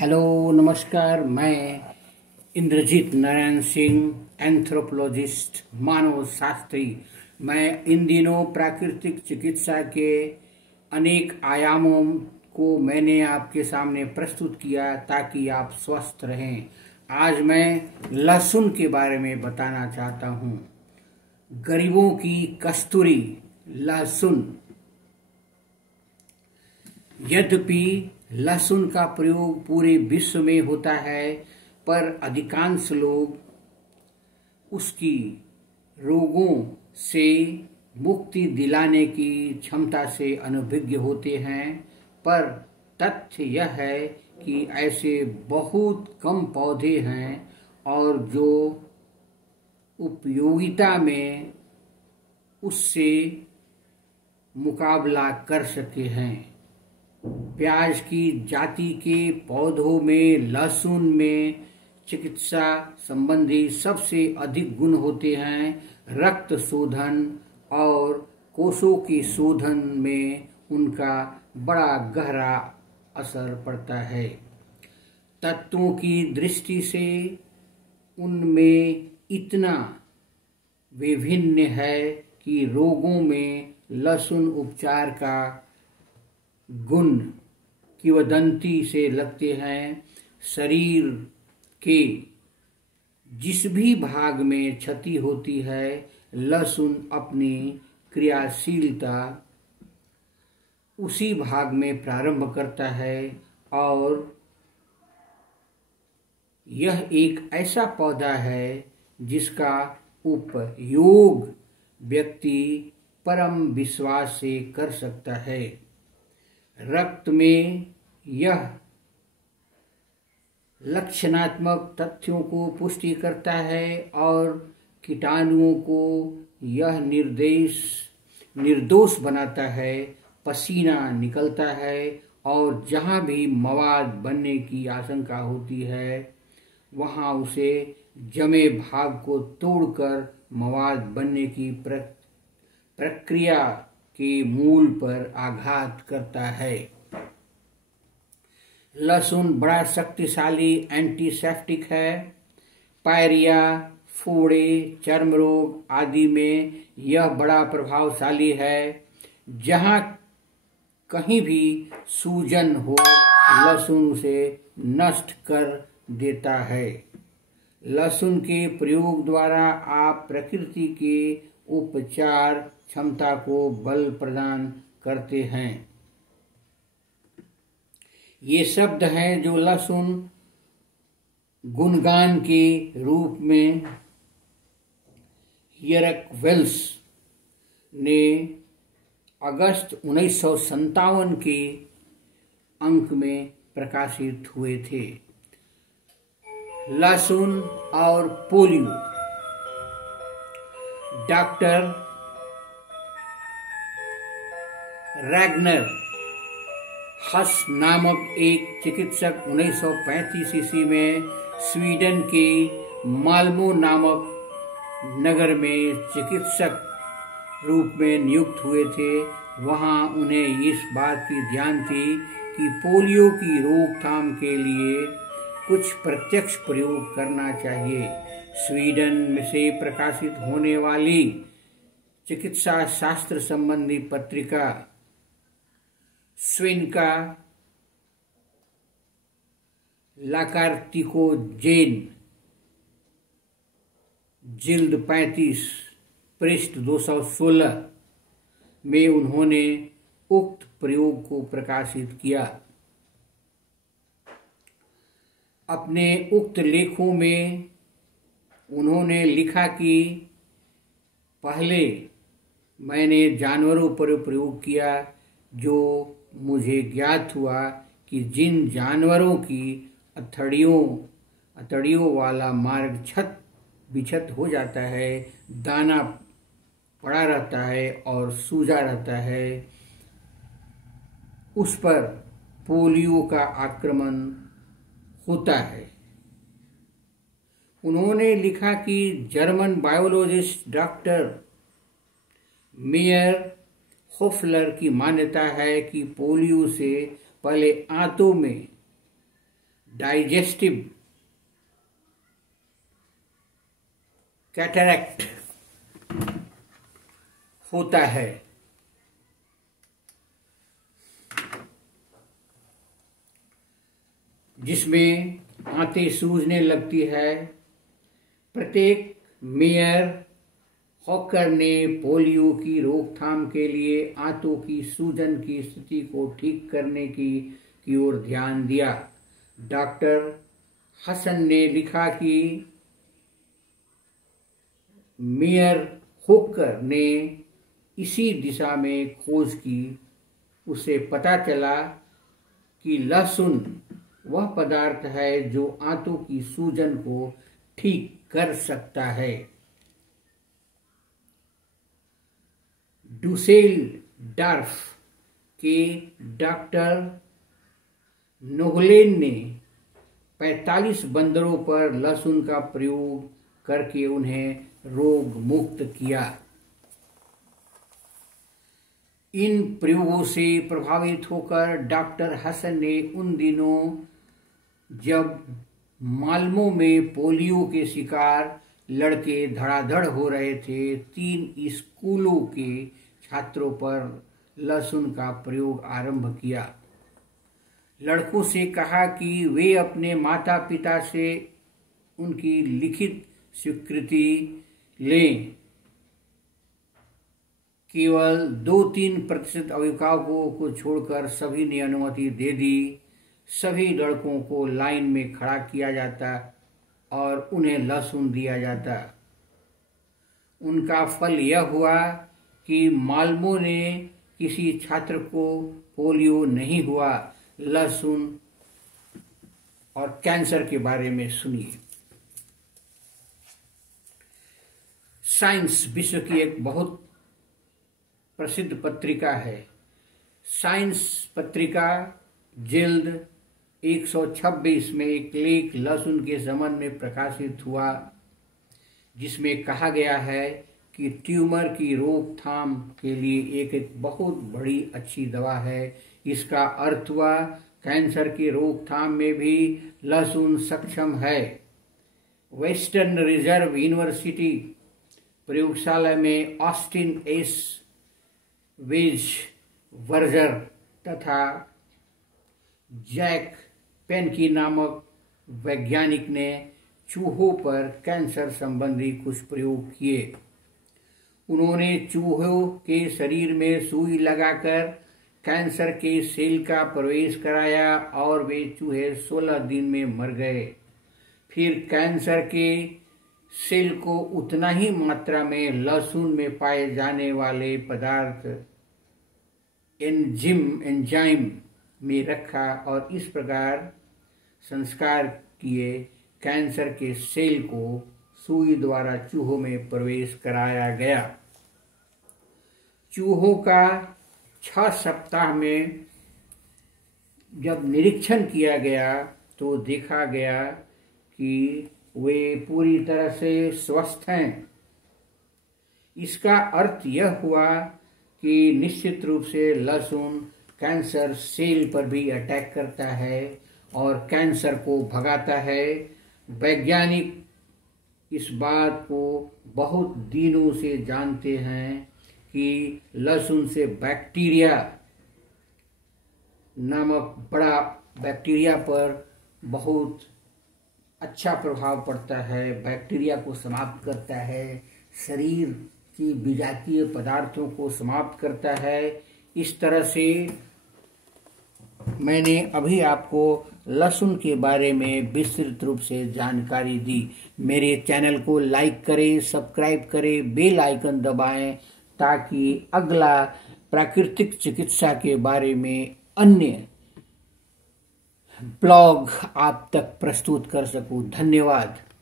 Hello नमस्कार। मैं Indrajit Narayan Singh, anthropologist, मानव शास्त्री। मैं इन दिनों प्राकृतिक चिकित्सा के अनेक आयामों को मैंने आपके सामने प्रस्तुत किया ताकि आप स्वस्थ रहें। आज मैं लहसुन के बारे में बताना चाहता हूँ। गरीबों की कस्तूरी लहसुन। यद्यपि लहसुन का प्रयोग पूरे विश्व में होता है, पर अधिकांश लोग उसकी रोगों से मुक्ति दिलाने की क्षमता से अनभिज्ञ होते हैं। पर तथ्य यह है कि ऐसे बहुत कम पौधे हैं और जो उपयोगिता में उससे मुकाबला कर सके हैं। प्याज की जाति के पौधों में लहसुन में चिकित्सा संबंधी सबसे अधिक गुण होते हैं। रक्त शोधन और कोषों की शोधन में उनका बड़ा गहरा असर पड़ता है। तत्वों की दृष्टि से उनमें इतना विभिन्न है कि रोगों में लहसुन उपचार का गुण किंवदंती से लगते हैं। शरीर के जिस भी भाग में क्षति होती है, लहसुन अपनी क्रियाशीलता उसी भाग में प्रारंभ करता है और यह एक ऐसा पौधा है जिसका उपयोग व्यक्ति परम विश्वास से कर सकता है। रक्त में यह लक्षणात्मक तथ्यों को पुष्टि करता है और कीटाणुओं को यह निर्दोष बनाता है। पसीना निकलता है और जहाँ भी मवाद बनने की आशंका होती है वहाँ उसे जमे भाग को तोड़कर मवाद बनने की प्रक्रिया के मूल पर आघात करता है। लहसुन बड़ा शक्तिशाली एंटीसेप्टिक है। पायरिया, फोड़े, चर्म रोग आदि में यह बड़ा प्रभावशाली है। जहाँ कहीं भी सूजन हो, लहसुन उसे नष्ट कर देता है। लहसुन के प्रयोग द्वारा आप प्रकृति के उपचार क्षमता को बल प्रदान करते हैं। ये शब्द हैं जो लहसुन गुणगान के रूप में एरिक वेल्स ने अगस्त 1957 के अंक में प्रकाशित हुए थे। लहसुन और पोलियो। डॉक्टर रैगनर हस नामक एक चिकित्सक 1935 ईस्वी में स्वीडन के माल्मो नामक नगर में चिकित्सक रूप में नियुक्त हुए थे। वहां उन्हें इस बात की ध्यान थी कि पोलियो की रोकथाम के लिए कुछ प्रत्यक्ष प्रयोग करना चाहिए। स्वीडन में से प्रकाशित होने वाली चिकित्सा शास्त्र संबंधी पत्रिका स्वेनका लाकार्तिकोजेन जिल्द 35 पृष्ठ 216 में उन्होंने उक्त प्रयोग को प्रकाशित किया। अपने उक्त लेखों में उन्होंने लिखा कि पहले मैंने जानवरों पर प्रयोग किया, जो मुझे ज्ञात हुआ कि जिन जानवरों की अतड़ियों वाला मार्ग छत बिछत हो जाता है, दाना पड़ा रहता है और सूजा रहता है, उस पर पोलियो का आक्रमण होता है। उन्होंने लिखा कि जर्मन बायोलॉजिस्ट डॉक्टर मेयर होफलर की मान्यता है कि पोलियो से पहले आंतों में डाइजेस्टिव कैटरैक्ट होता है। जिसमें आंतें सूजने लगती है। प्रत्येक मेयर हॉकर ने पोलियो की रोकथाम के लिए आंतों की सूजन की स्थिति को ठीक करने की ओर ध्यान दिया। डॉक्टर हसन ने लिखा कि मेयर हॉकर ने इसी दिशा में खोज की। उसे पता चला कि लहसुन वह पदार्थ है जो आंतों की सूजन को ठीक कर सकता है। डुसेलडॉर्फ के डॉक्टर नोहलेन ने 45 बंदरों पर लहसुन का प्रयोग करके उन्हें रोग मुक्त किया। इन प्रयोगों से प्रभावित होकर डॉक्टर हसन ने उन दिनों जब माल्मो में पोलियो के शिकार लड़के धड़ाधड़ हो रहे थे, 3 स्कूलों के छात्रों पर लहसुन का प्रयोग आरंभ किया। लड़कों से कहा कि वे अपने माता पिता से उनकी लिखित स्वीकृति लें। केवल 2-3% अभिभावकों को छोड़कर सभी ने अनुमति दे दी। सभी लड़कों को लाइन में खड़ा किया जाता और उन्हें लहसुन दिया जाता। उनका फल यह हुआ कि माल्मो ने किसी छात्र को पोलियो नहीं हुआ। लहसुन और कैंसर के बारे में सुनिए। साइंस विश्व की एक बहुत प्रसिद्ध पत्रिका है। साइंस पत्रिका जिल्द 126 में एक लेख लहसुन के संबंध में प्रकाशित हुआ, जिसमें कहा गया है कि ट्यूमर की रोकथाम के लिए एक बहुत बड़ी अच्छी दवा है। इसका अर्थ हुआ कैंसर की रोकथाम में भी लहसुन सक्षम है। वेस्टर्न रिजर्व यूनिवर्सिटी प्रयोगशाला में ऑस्टिन एस वेज वर्जर तथा जैक पेनकी नामक वैज्ञानिक ने चूहों पर कैंसर संबंधी कुछ प्रयोग किए। उन्होंने चूहों के शरीर में सुई लगाकर कैंसर के सेल का प्रवेश कराया और वे चूहे 16 दिन में मर गए। फिर कैंसर के सेल को उतना ही मात्रा में लहसुन में पाए जाने वाले पदार्थ एंजाइम में रखा और इस प्रकार संस्कार किए। कैंसर के सेल को सुई द्वारा चूहों में प्रवेश कराया गया। चूहों का 6 सप्ताह में जब निरीक्षण किया गया तो देखा गया कि वे पूरी तरह से स्वस्थ हैं। इसका अर्थ यह हुआ कि निश्चित रूप से लहसुन कैंसर सेल पर भी अटैक करता है और कैंसर को भगाता है। वैज्ञानिक इस बात को बहुत दिनों से जानते हैं कि लहसुन से बैक्टीरिया नामक बड़ा बैक्टीरिया पर बहुत अच्छा प्रभाव पड़ता है। बैक्टीरिया को समाप्त करता है, शरीर की विजातीय पदार्थों को समाप्त करता है। इस तरह से मैंने अभी आपको लहसुन के बारे में विस्तृत रूप से जानकारी दी। मेरे चैनल को लाइक करें, सब्सक्राइब करें, बेल आइकन दबाएं ताकि अगला प्राकृतिक चिकित्सा के बारे में अन्य ब्लॉग आप तक प्रस्तुत कर सकूं। धन्यवाद।